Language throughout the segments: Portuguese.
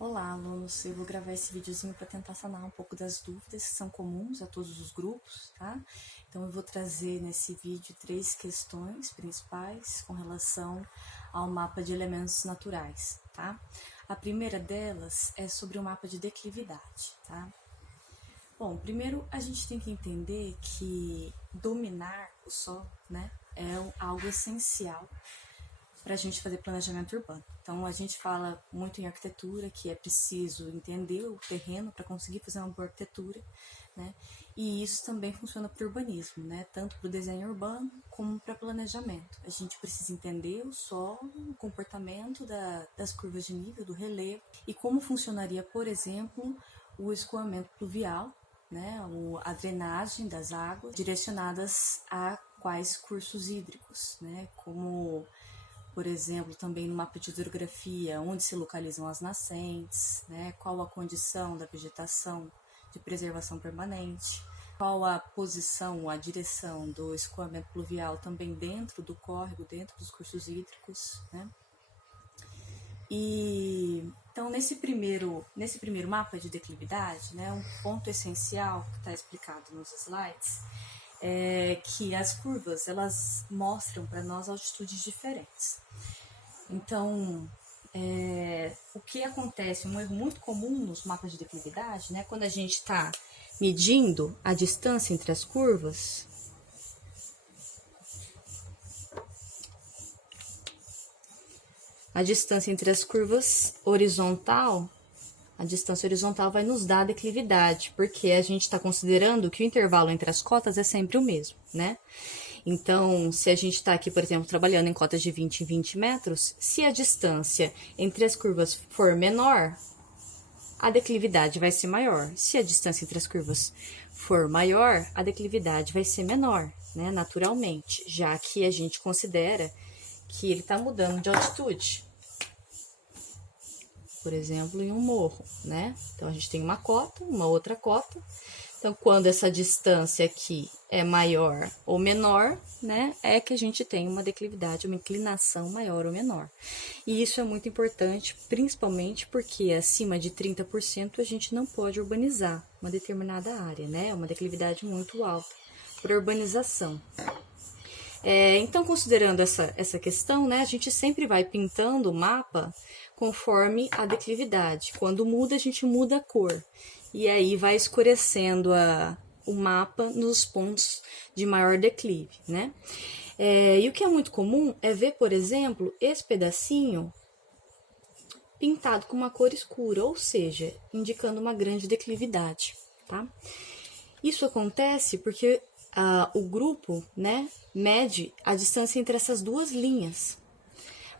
Olá, alunos! Eu vou gravar esse videozinho para tentar sanar um pouco das dúvidas que são comuns a todos os grupos, tá? Então, eu vou trazer nesse vídeo 3 questões principais com relação ao mapa de elementos naturais, tá? A primeira delas é sobre o mapa de declividade, tá? Bom, primeiro a gente tem que entender que dominar o solo, né, é algo essencial para a gente fazer planejamento urbano. Então, a gente fala muito em arquitetura que é preciso entender o terreno para conseguir fazer uma boa arquitetura, né? E isso também funciona para o urbanismo, né? Tanto para o desenho urbano como para planejamento. A gente precisa entender o solo, o comportamento das curvas de nível, do relevo e como funcionaria, por exemplo, o escoamento pluvial, né? A drenagem das águas direcionadas a quais cursos hídricos, né? Como por exemplo, também no mapa de hidrografia, onde se localizam as nascentes, né? Qual a condição da vegetação de preservação permanente, qual a posição, a direção do escoamento pluvial também dentro do córrego, dentro dos cursos hídricos, né? E então nesse primeiro mapa de declividade, né, um ponto essencial que está explicado nos slides é que as curvas elas mostram para nós altitudes diferentes. Então, o que acontece, um erro muito comum nos mapas de declividade, né, quando a gente está medindo a distância entre as curvas, a distância entre as curvas horizontal, a distância horizontal vai nos dar a declividade, porque a gente está considerando que o intervalo entre as cotas é sempre o mesmo, né? Então, se a gente está aqui, por exemplo, trabalhando em cotas de 20 em 20 metros, se a distância entre as curvas for menor, a declividade vai ser maior. Se a distância entre as curvas for maior, a declividade vai ser menor, né, naturalmente, já que a gente considera que ele está mudando de altitude. Por exemplo, em um morro, né? Então, a gente tem uma cota, uma outra cota. Então, quando essa distância aqui é maior ou menor, né, é que a gente tem uma declividade, uma inclinação maior ou menor. E isso é muito importante, principalmente porque acima de 30% a gente não pode urbanizar uma determinada área, né? É uma declividade muito alta para urbanização. Então, considerando essa questão, né, a gente sempre vai pintando o mapa conforme a declividade. Quando muda, a gente muda a cor. E aí vai escurecendo o mapa nos pontos de maior declive, né? E o que é muito comum é ver, por exemplo, esse pedacinho pintado com uma cor escura, ou seja, indicando uma grande declividade, tá? Isso acontece porque o grupo, né, mede a distância entre essas duas linhas.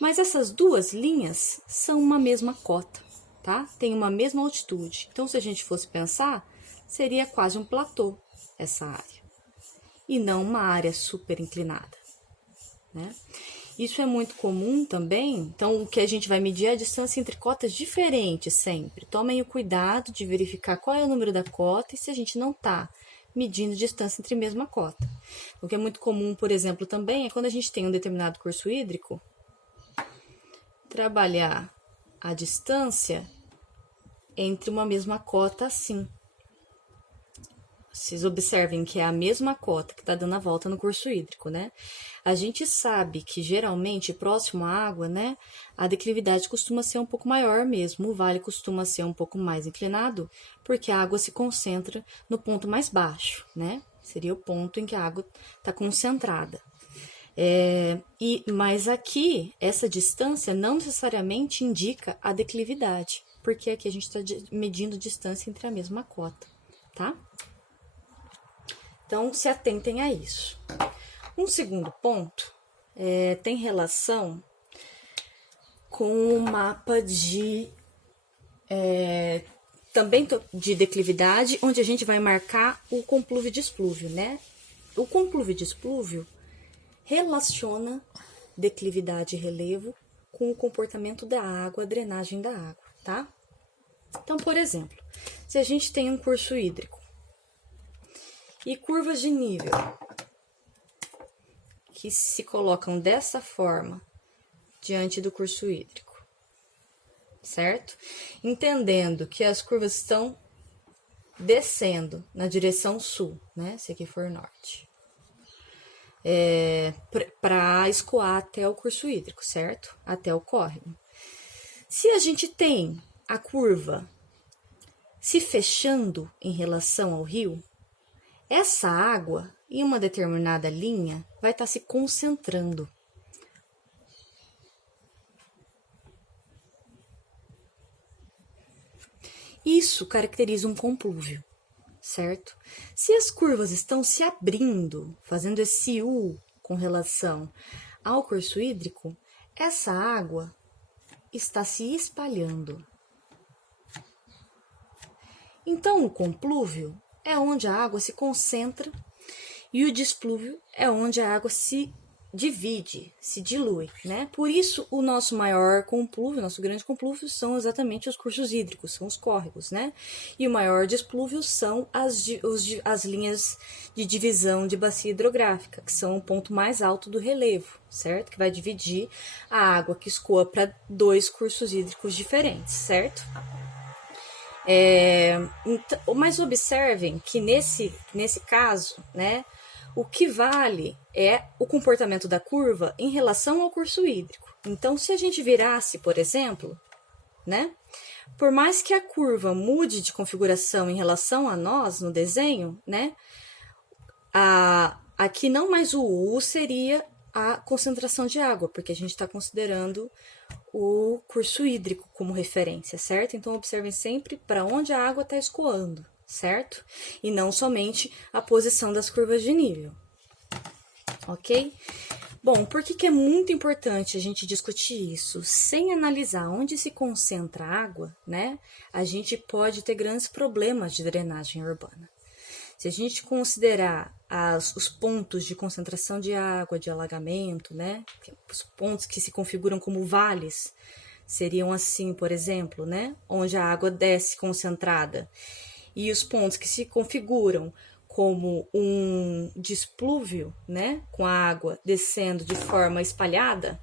Mas essas duas linhas são uma mesma cota, tá? Tem uma mesma altitude. Então, se a gente fosse pensar, seria quase um platô essa área. E não uma área super inclinada, né? Isso é muito comum também. Então, o que a gente vai medir é a distância entre cotas diferentes sempre. Tomem o cuidado de verificar qual é o número da cota e se a gente não está medindo distância entre a mesma cota. O que é muito comum, por exemplo, também é quando a gente tem um determinado curso hídrico, trabalhar a distância entre uma mesma cota assim. Vocês observem que é a mesma cota que está dando a volta no curso hídrico, né? A gente sabe que geralmente próximo à água, né, a declividade costuma ser um pouco maior mesmo, o vale costuma ser um pouco mais inclinado, porque a água se concentra no ponto mais baixo, né? Seria o ponto em que a água está concentrada. Mas aqui, essa distância não necessariamente indica a declividade, porque aqui a gente está medindo distância entre a mesma cota, tá? Então, se atentem a isso. Um segundo ponto tem relação com o mapa também de declividade, onde a gente vai marcar o complúvio e desplúvio, né? O complúvio e desplúvio relaciona declividade e relevo com o comportamento da água, a drenagem da água, tá? Então, por exemplo, se a gente tem um curso hídrico e curvas de nível que se colocam dessa forma diante do curso hídrico, certo? Entendendo que as curvas estão descendo na direção sul, né? Se aqui for norte. Para escoar até o curso hídrico, certo? Até o córrego. Se a gente tem a curva se fechando em relação ao rio, essa água, em uma determinada linha, vai estar se concentrando. Isso caracteriza um complúvio, certo? Se as curvas estão se abrindo, fazendo esse U com relação ao curso hídrico, essa água está se espalhando. Então, o complúvio é onde a água se concentra e o displúvio é onde a água se divide, se dilui, né? Por isso, o nosso maior complúvio, nosso grande complúvio, são exatamente os cursos hídricos, são os córregos, né? E o maior displúvio são as linhas de divisão de bacia hidrográfica, que são o ponto mais alto do relevo, certo? Que vai dividir a água que escoa para 2 cursos hídricos diferentes, certo? Mas observem que nesse caso, né, o que vale é o comportamento da curva em relação ao curso hídrico. Então, se a gente virasse, por exemplo, né, por mais que a curva mude de configuração em relação a nós no desenho, né, aqui não mais o U seria a concentração de água, porque a gente está considerando o curso hídrico como referência, certo? Então, observem sempre para onde a água está escoando, certo? E não somente a posição das curvas de nível, ok? Bom, por que é muito importante a gente discutir isso? Sem analisar onde se concentra a água, né? A gente pode ter grandes problemas de drenagem urbana. Se a gente considerar os pontos de concentração de água, de alagamento, né? Os pontos que se configuram como vales, seriam assim, por exemplo, né? Onde a água desce concentrada. E os pontos que se configuram como um displúvio, né? Com a água descendo de forma espalhada,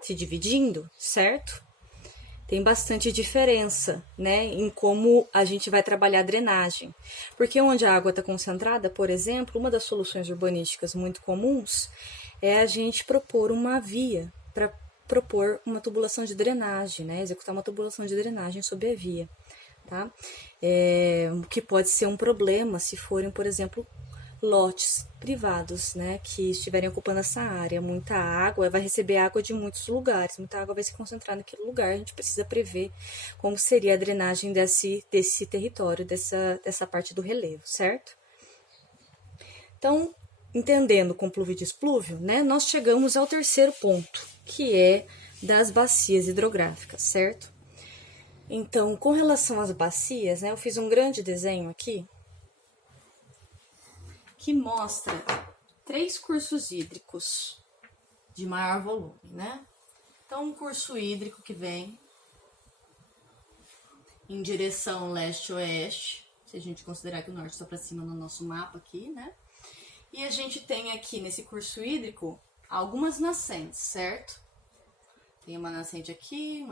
se dividindo, certo? Tem bastante diferença, né, em como a gente vai trabalhar a drenagem. Porque onde a água está concentrada, por exemplo, uma das soluções urbanísticas muito comuns é a gente propor uma via para propor uma tubulação de drenagem, né, executar uma tubulação de drenagem sob a via, tá? Que pode ser um problema se forem, por exemplo, lotes privados, né, que estiverem ocupando essa área. Muita água, vai receber água de muitos lugares, muita água vai se concentrar naquele lugar. A gente precisa prever como seria a drenagem desse território, dessa parte do relevo, certo? Então, entendendo o complúvio e displúvio, né, nós chegamos ao terceiro ponto, que é das bacias hidrográficas, certo? Então, com relação às bacias, né, eu fiz um grande desenho aqui, que mostra 3 cursos hídricos de maior volume, né? Então, um curso hídrico que vem em direção leste-oeste, se a gente considerar que o norte está para cima no nosso mapa aqui, né? E a gente tem aqui nesse curso hídrico algumas nascentes, certo? Tem uma nascente aqui,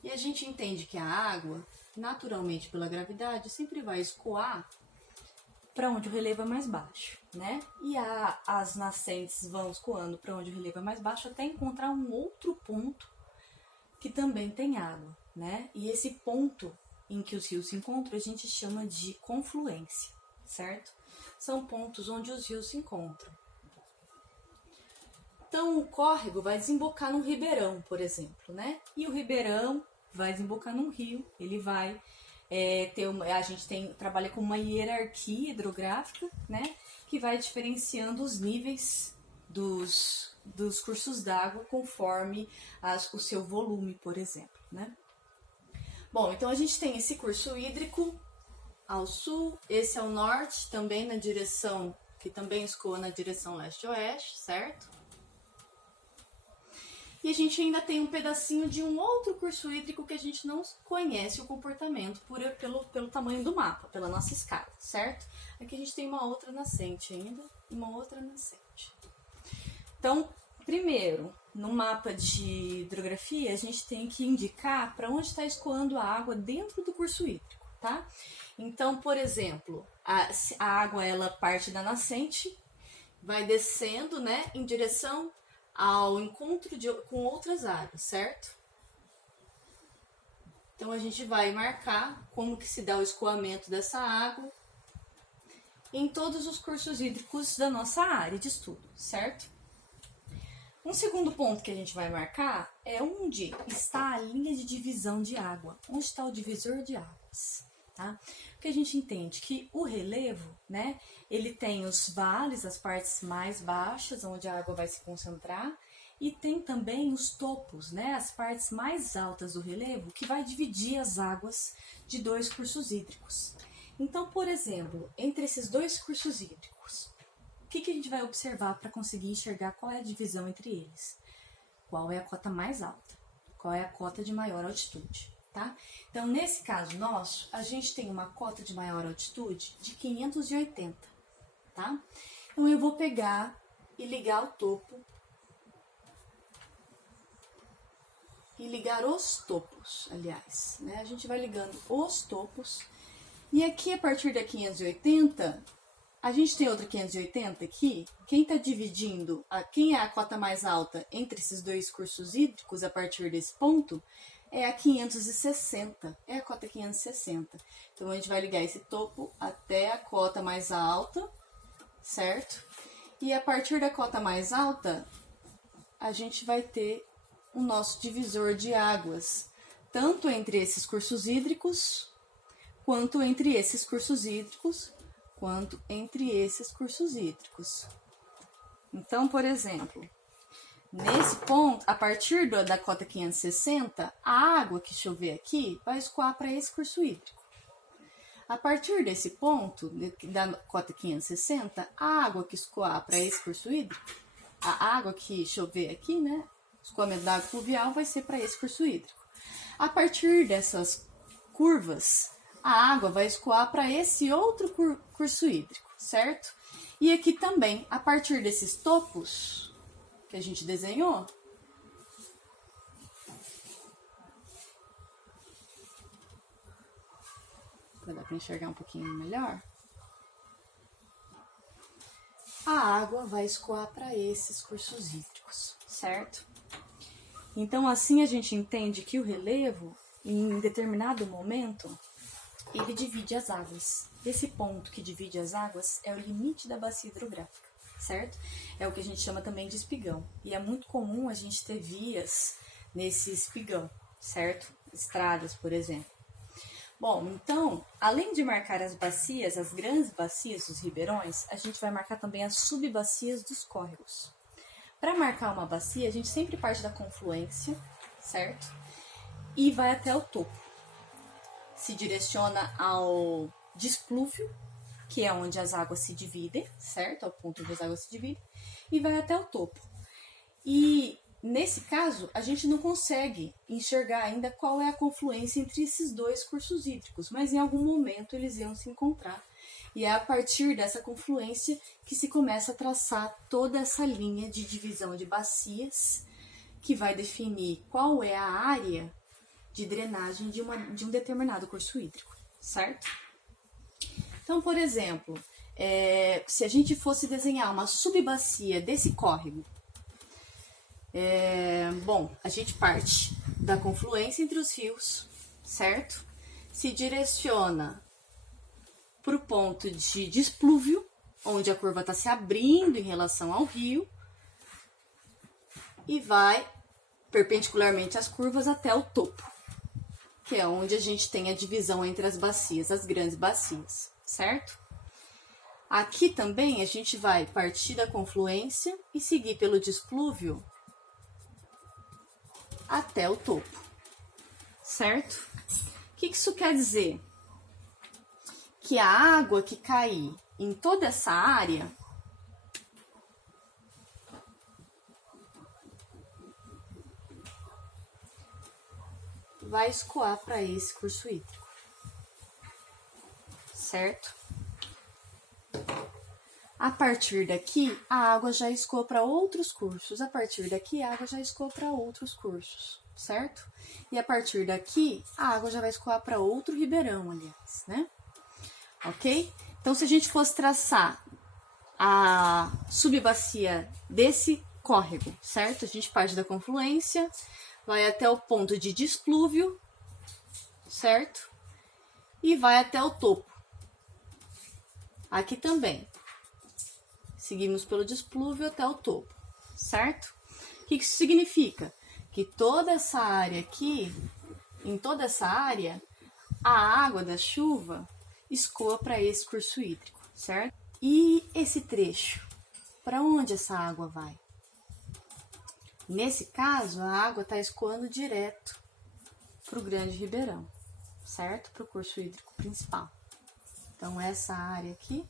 e a gente entende que a água, naturalmente pela gravidade, sempre vai escoar para onde o relevo é mais baixo, né? E as nascentes vão escoando para onde o relevo é mais baixo até encontrar um outro ponto que também tem água, né? E esse ponto em que os rios se encontram a gente chama de confluência, certo? São pontos onde os rios se encontram. Então, o córrego vai desembocar num ribeirão, por exemplo, né? E o ribeirão vai desembocar num rio, ele vai a gente trabalha com uma hierarquia hidrográfica, né, que vai diferenciando os níveis dos cursos d'água conforme o seu volume, por exemplo, né. Bom, então a gente tem esse curso hídrico ao sul, esse ao norte, também na direção, que também escoa na direção leste-oeste, certo? E a gente ainda tem um pedacinho de um outro curso hídrico que a gente não conhece o comportamento pelo tamanho do mapa, pela nossa escala, certo? Aqui a gente tem uma outra nascente ainda, uma outra nascente. Então, primeiro, no mapa de hidrografia, a gente tem que indicar para onde está escoando a água dentro do curso hídrico, tá? Então, por exemplo, a água ela parte da nascente, vai descendo, né, em direção ao encontro com outras águas, certo? Então, a gente vai marcar como que se dá o escoamento dessa água em todos os cursos hídricos da nossa área de estudo, certo? Um segundo ponto que a gente vai marcar é onde está a linha de divisão de água, onde está o divisor de águas, tá? Porque a gente entende que o relevo, né, ele tem os vales, as partes mais baixas, onde a água vai se concentrar, e tem também os topos, né, as partes mais altas do relevo, que vai dividir as águas de dois cursos hídricos. Então, por exemplo, entre esses dois cursos hídricos, o que a gente vai observar para conseguir enxergar qual é a divisão entre eles? Qual é a cota mais alta? Qual é a cota de maior altitude? Tá? Então, nesse caso nosso, a gente tem uma cota de maior altitude de 580, tá? Então, eu vou pegar e ligar o topo e ligar os topos, aliás, né? A gente vai ligando os topos. E aqui, a partir da 580, a gente tem outra 580 aqui. Quem está dividindo, quem é a cota mais alta entre esses dois cursos hídricos a partir desse ponto, é a 560, é a cota 560. Então, a gente vai ligar esse topo até a cota mais alta, certo? E a partir da cota mais alta, a gente vai ter o nosso divisor de águas, tanto entre esses cursos hídricos, quanto entre esses cursos hídricos, quanto entre esses cursos hídricos. Então, por exemplo, nesse ponto, a partir da cota 560, a água que chover aqui vai escoar para esse curso hídrico. A partir desse ponto, da cota 560, a água que escoar para esse curso hídrico, a água que chover aqui, né, escoamento da água pluvial vai ser para esse curso hídrico. A partir dessas curvas, a água vai escoar para esse outro curso hídrico, certo? E aqui também, a partir desses topos que a gente desenhou, para dar para enxergar um pouquinho melhor, a água vai escoar para esses cursos hídricos, certo? Então, assim a gente entende que o relevo, em determinado momento, ele divide as águas. Esse ponto que divide as águas é o limite da bacia hidrográfica, certo? É o que a gente chama também de espigão. E é muito comum a gente ter vias nesse espigão, certo? Estradas, por exemplo. Bom, então, além de marcar as bacias, as grandes bacias dos ribeirões, a gente vai marcar também as subbacias dos córregos. Para marcar uma bacia, a gente sempre parte da confluência, certo? E vai até o topo. Se direciona ao displúvio, que é onde as águas se dividem, certo? Ao ponto onde as águas se dividem, e vai até o topo. E nesse caso, a gente não consegue enxergar ainda qual é a confluência entre esses dois cursos hídricos, mas em algum momento eles iam se encontrar. E é a partir dessa confluência que se começa a traçar toda essa linha de divisão de bacias, que vai definir qual é a área de drenagem de um determinado curso hídrico, certo? Então, por exemplo, se a gente fosse desenhar uma subbacia desse córrego, bom, a gente parte da confluência entre os rios, certo? Se direciona para o ponto de displúvio, onde a curva está se abrindo em relação ao rio, e vai perpendicularmente às curvas até o topo, que é onde a gente tem a divisão entre as bacias, as grandes bacias, certo? Aqui também a gente vai partir da confluência e seguir pelo displúvio até o topo, certo? O que isso quer dizer? Que a água que cair em toda essa área vai escoar para esse curso hídrico, certo? A partir daqui, a água já escoa para outros cursos. A partir daqui, a água já escoa para outros cursos, certo? E a partir daqui, a água já vai escoar para outro ribeirão, aliás, né? Ok? Então, se a gente fosse traçar a subbacia desse córrego, certo? A gente parte da confluência, vai até o ponto de desplúvio, certo? E vai até o topo. Aqui também. Seguimos pelo desplúvio até o topo, certo? O que isso significa? Que toda essa área aqui, em toda essa área, a água da chuva escoa para esse curso hídrico, certo? E esse trecho, para onde essa água vai? Nesse caso, a água está escoando direto para o Grande Ribeirão, certo? Para o curso hídrico principal. Então, essa área aqui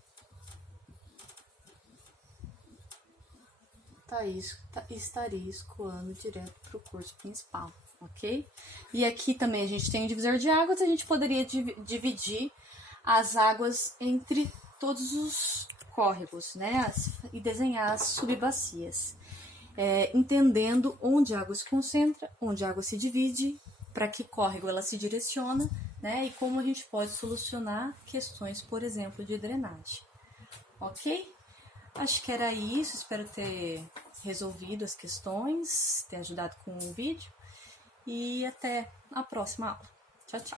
estaria escoando direto para o curso principal, ok? E aqui também a gente tem um divisor de águas, a gente poderia dividir as águas entre todos os córregos, né? E desenhar as subbacias, entendendo onde a água se concentra, onde a água se divide, para que córrego ela se direciona, né? E como a gente pode solucionar questões, por exemplo, de drenagem, ok? Acho que era isso, espero ter resolvido as questões, ter ajudado com o vídeo e até a próxima aula. Tchau, tchau!